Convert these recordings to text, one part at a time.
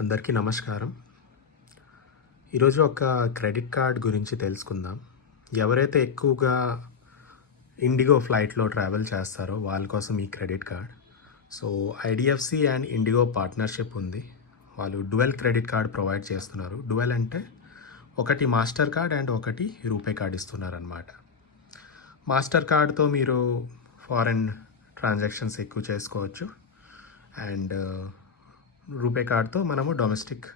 అందరికీ నమస్కారం. ఈరోజు ఒక క్రెడిట్ కార్డ్ గురించి తెలుసుకుందాం. ఎవరైతే ఎక్కువగా ఇండిగో ఫ్లైట్‌లో ట్రావెల్ చేస్తారో వాళ్ళ కోసం ఈ credit card. So, IDFC and IndiGo partnership ఉంది. వాళ్ళు డ్యుయల్ క్రెడిట్ కార్డ్ ప్రొవైడ్ చేస్తున్నారు. డ్యుయల్ అంటే ఒకటి మాస్టర్ కార్డ్ అండ్ ఒకటి రూపే కార్డ్ ఇస్తున్నారనమాట. మాస్టర్ కార్డ్‌తో మీరు ఫారెన్ ట్రాన్సాక్షన్స్ ఎక్కువ చేసుకోవచ్చు. అండ్ రూపే కార్డ్తో మనము డొమెస్టిక్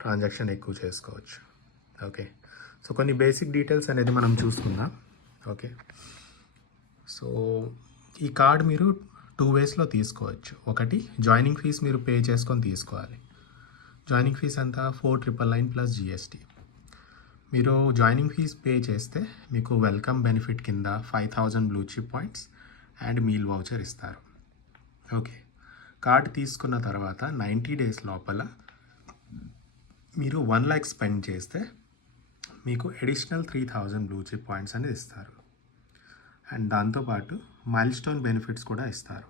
ట్రాన్సాక్షన్ ఎక్కువ చేసుకోవచ్చు. ఓకే, సో కొన్ని బేసిక్ డీటెయిల్స్ అనేది మనం చూసుకుందాం. ఓకే, సో ఈ కార్డ్ మీరు 2 వేస్లో తీసుకోవచ్చు. ఒకటి, జాయినింగ్ ఫీజ్ మీరు పే చేసుకొని తీసుకోవాలి. జాయినింగ్ ఫీజ్ అంతా 4,999 ప్లస్ జిఎస్టీ. మీరు జాయినింగ్ ఫీజ్ పే చేస్తే మీకు వెల్కమ్ బెనిఫిట్ కింద 5,000 blue chip points and meal voucher ఇస్తారు. ఓకే, కార్డ్ తీసుకున్న తర్వాత 90 డేస్ లోపల మీరు 1 lakh స్పెండ్ చేస్తే మీకు అడిషనల్ 3,000 బ్లూ చిప్ పాయింట్స్ అనేది ఇస్తారు. అండ్ దాంతోపాటు మైల్ స్టోన్ బెనిఫిట్స్ కూడా ఇస్తారు.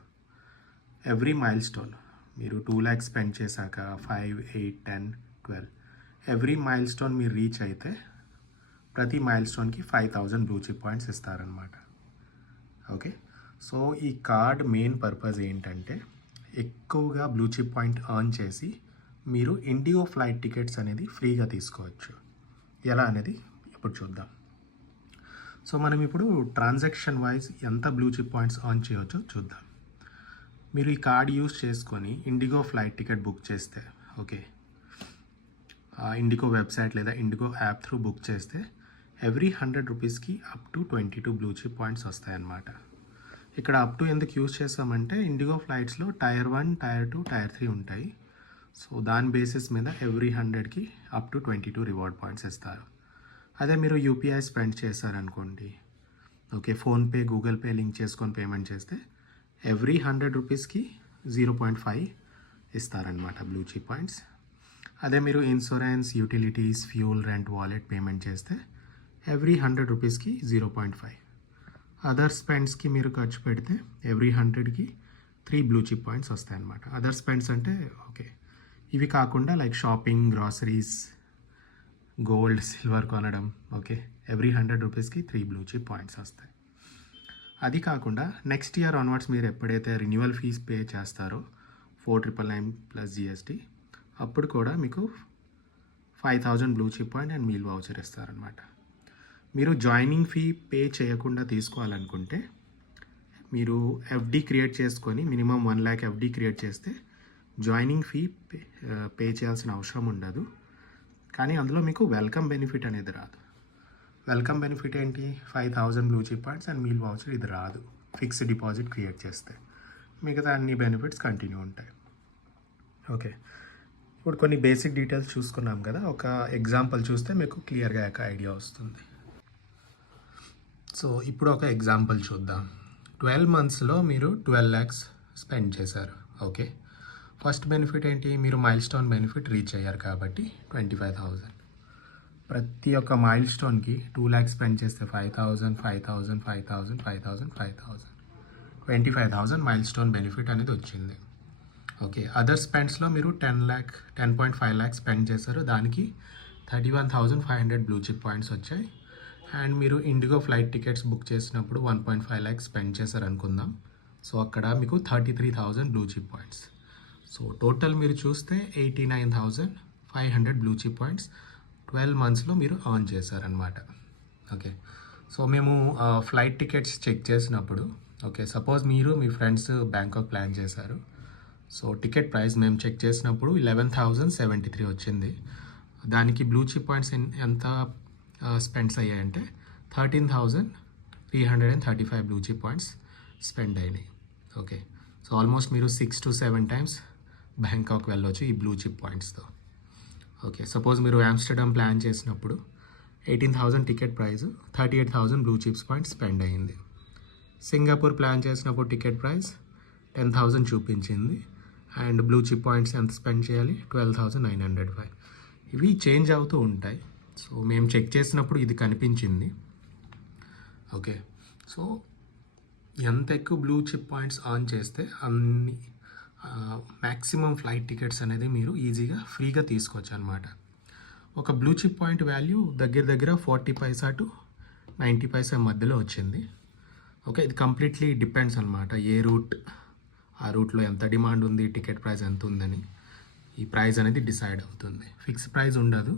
ఎవ్రీ మైల్ స్టోన్ మీరు 2 lakh స్పెండ్ చేశాక 5, 8, 10, 12 ఎవ్రీ మైల్ స్టోన్ మీరు రీచ్ అయితే ప్రతి మైల్ స్టోన్కి 5,000 బ్లూ చిప్ పాయింట్స్ ఇస్తారనమాట. ఓకే, సో ఈ కార్డ్ మెయిన్ పర్పస్ ఏంటంటే ఎక్కువగా బ్లూ చిప్ పాయింట్ ఎర్న్ చేసి మీరు ఇండిగో ఫ్లైట్ టికెట్స్ అనేది ఫ్రీగా తీసుకోవచ్చు. ఎలా అనేది ఇప్పుడు చూద్దాం. సో మనం ఇప్పుడు ట్రాన్సాక్షన్ వైజ్ ఎంత బ్లూ చిప్ పాయింట్స్ ఎర్న్ చేయవచ్చో చూద్దాం. మీరు ఈ కార్డ్ యూస్ చేసుకొని ఇండిగో ఫ్లైట్ టికెట్ బుక్ చేస్తే, ఓకే, ఇండిగో వెబ్సైట్ లేదా ఇండిగో యాప్ త్రూ బుక్ చేస్తే ఎవ్రీ 100 రూపీస్కి up to 22 blue chip points వస్తాయన్నమాట. ఇక్కడ అప్ టు ఎందుకు యూజ్ చేస్తామంటే ఇండిగో ఫ్లైట్స్లో టైర్ 1, టైర్ 2, టైర్ 3 ఉంటాయి. సో దాని బేసిస్ మీద ఎవ్రీ 100కి అప్ టు 22 రివార్డ్ పాయింట్స్ ఇస్తారు. అదే మీరు యూపీఐ స్పెండ్ చేశారనుకోండి, okay, PhonePe, Google pay link చేసుకొని పేమెంట్ చేస్తే ఎవ్రీ 100 రూపీస్కి 0.5 ఇస్తారనమాట బ్లూ చిప్ పాయింట్స్. అదే మీరు insurance, utilities, fuel, rent, wallet payment చేస్తే ఎవ్రీ 100 రూపీస్కి 0.5. అదర్ స్పెండ్స్కి మీరు ఖర్చు పెడితే ఎవ్రీ 100కి 3 బ్లూ చిప్ పాయింట్స్ వస్తాయన్నమాట. అదర్ స్పెండ్స్ అంటే ఓకే, ఇవి కాకుండా like shopping, groceries, gold, silver కొనడం, ఓకే, ఎవ్రీ 100 రూపీస్కి 3 బ్లూ చిప్ పాయింట్స్ వస్తాయి. అది కాకుండా నెక్స్ట్ ఇయర్ ఆన్వర్డ్స్ మీరు ఎప్పుడైతే రిన్యూవల్ ఫీజ్ పే చేస్తారో 4,999 ప్లస్ జిఎస్టీ, అప్పుడు కూడా మీకు 5,000 blue chip point and meal voucher ఇస్తారనమాట. మీరు జాయినింగ్ ఫీ పే చేయకుండా తీసుకోవాలనుకుంటే మీరు ఎఫ్డి క్రియేట్ చేసుకొని మినిమం 1 lakh ఎఫ్డి క్రియేట్ చేస్తే జాయినింగ్ ఫీ పే చేయాల్సిన అవసరం ఉండదు. కానీ అందులో మీకు వెల్కమ్ బెనిఫిట్ అనేది రాదు. వెల్కమ్ బెనిఫిట్ ఏంటి? 5,000 blue chip points and meal voucher, ఇది రాదు ఫిక్స్డ్ డిపాజిట్ క్రియేట్ చేస్తే. మిగతా అన్ని బెనిఫిట్స్ కంటిన్యూ ఉంటాయి. ఓకే, ఇప్పుడు కొన్ని బేసిక్ డీటెయిల్స్ చూసుకున్నాం కదా, ఒక ఎగ్జాంపుల్ చూస్తే మీకు క్లియర్గా ఒక ఐడియా వస్తుంది. సో ఇప్పుడు ఒక ఎగ్జాంపుల్ చూద్దాం. 12 మంత్స్లో మీరు 12 lakhs స్పెండ్ చేశారు. ఓకే, ఫస్ట్ బెనిఫిట్ ఏంటి? మీరు మైల్ స్టోన్ బెనిఫిట్ రీచ్ అయ్యారు కాబట్టి 25,000. ప్రతి ఒక్క మైల్ స్టోన్కి 2 lakhs స్పెండ్ చేస్తే 5,000, 5,000, 5,000, 5,000, 5,000, 25,000 మైల్ స్టోన్ బెనిఫిట్ అనేది వచ్చింది. ఓకే, అదర్ స్పెండ్స్లో మీరు 10.5 lakh స్పెండ్ చేశారు, దానికి 31,500 బ్లూ చిప్ పాయింట్స్ వచ్చాయి. అండ్ మీరు ఇండిగో ఫ్లైట్ టికెట్స్ బుక్ చేసినప్పుడు 1.5 lakh స్పెండ్ చేశారు అనుకుందాం. సో అక్కడ మీకు 33,000 blue chip points. So total మీరు చూస్తే 89,500 బ్లూ చిప్ పాయింట్స్ 12 మంత్స్లో మీరు ఎర్న్ చేశారనమాట. ఓకే, సో మేము ఫ్లైట్ టికెట్స్ చెక్ చేసినప్పుడు, ఓకే, సపోజ్ మీరు మీ ఫ్రెండ్స్ బ్యాంకాక్ ప్లాన్ చేశారు. సో టికెట్ ప్రైస్ మేము చెక్ చేసినప్పుడు 11,073 వచ్చింది. దానికి బ్లూ చిప్ పాయింట్స్ ఎంత స్పెండ్స్ అయ్యాయంటే 13,335 బ్లూ చిప్ పాయింట్స్ స్పెండ్ అయినాయి. ఓకే, సో ఆల్మోస్ట్ మీరు 6 to 7 times బ్యాంకాక్ వెళ్ళొచ్చు ఈ బ్లూ చిప్ పాయింట్స్తో. ఓకే, సపోజ్ మీరు ఆమ్స్టర్డామ్ ప్లాన్ చేసినప్పుడు 18,000 ticket price, 38,000 blue chips points spend అయ్యింది. సింగపూర్ ప్లాన్ చేసినప్పుడు టికెట్ ప్రైస్ 10,000 చూపించింది అండ్ బ్లూ చిప్ పాయింట్స్ ఎంత స్పెండ్ చేయాలి? 12,905. ఇవి చేంజ్ అవుతూ ఉంటాయి. సో మేము చెక్ చేసినప్పుడు ఇది కనిపించింది. ఓకే, సో ఎంత ఎక్కువ బ్లూ చిప్ పాయింట్స్ ఆన్ చేస్తే అన్ని మ్యాక్సిమం ఫ్లైట్ టికెట్స్ అనేది మీరు ఈజీగా ఫ్రీగా తీసుకోవచ్చు అనమాట. ఒక బ్లూ చిప్ పాయింట్ వాల్యూ దగ్గర దగ్గర 40 పైసా టు 90 పైసా మధ్యలో వచ్చింది. ఓకే, ఇది కంప్లీట్లీ డిపెండ్స్ అనమాట ఏ రూట్, ఆ రూట్లో ఎంత డిమాండ్ ఉంది, టికెట్ ప్రైస్ ఎంత ఉందని ఈ ప్రైస్ అనేది డిసైడ్ అవుతుంది. ఫిక్స్ ప్రైస్ ఉండదు.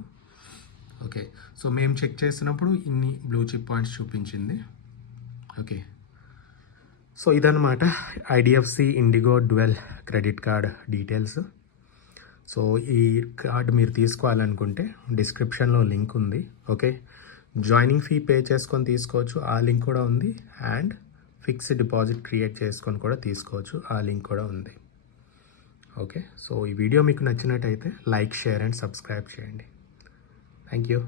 ఓకే, సో మేము చెక్ చేసినప్పుడు ఇన్ని బ్లూ చిప్ పాయింట్స్ చూపించింది. ఓకే, సో ఇదన్నమాట IDFC IndiGo dwell credit card details. So ఈ కార్డ్ మీరు తీసుకోవాలనుకుంటే డిస్క్రిప్షన్లో లింక్ ఉంది. ఓకే, జాయినింగ్ ఫీ పే చేసుకొని తీసుకోవచ్చు, ఆ లింక్ కూడా ఉంది. అండ్ ఫిక్స్డ్ డిపాజిట్ క్రియేట్ చేసుకొని కూడా తీసుకోవచ్చు, ఆ లింక్ కూడా ఉంది. ఓకే, సో ఈ వీడియో మీకు నచ్చినట్టయితే లైక్, షేర్ అండ్ సబ్స్క్రైబ్ చేయండి. Thank you.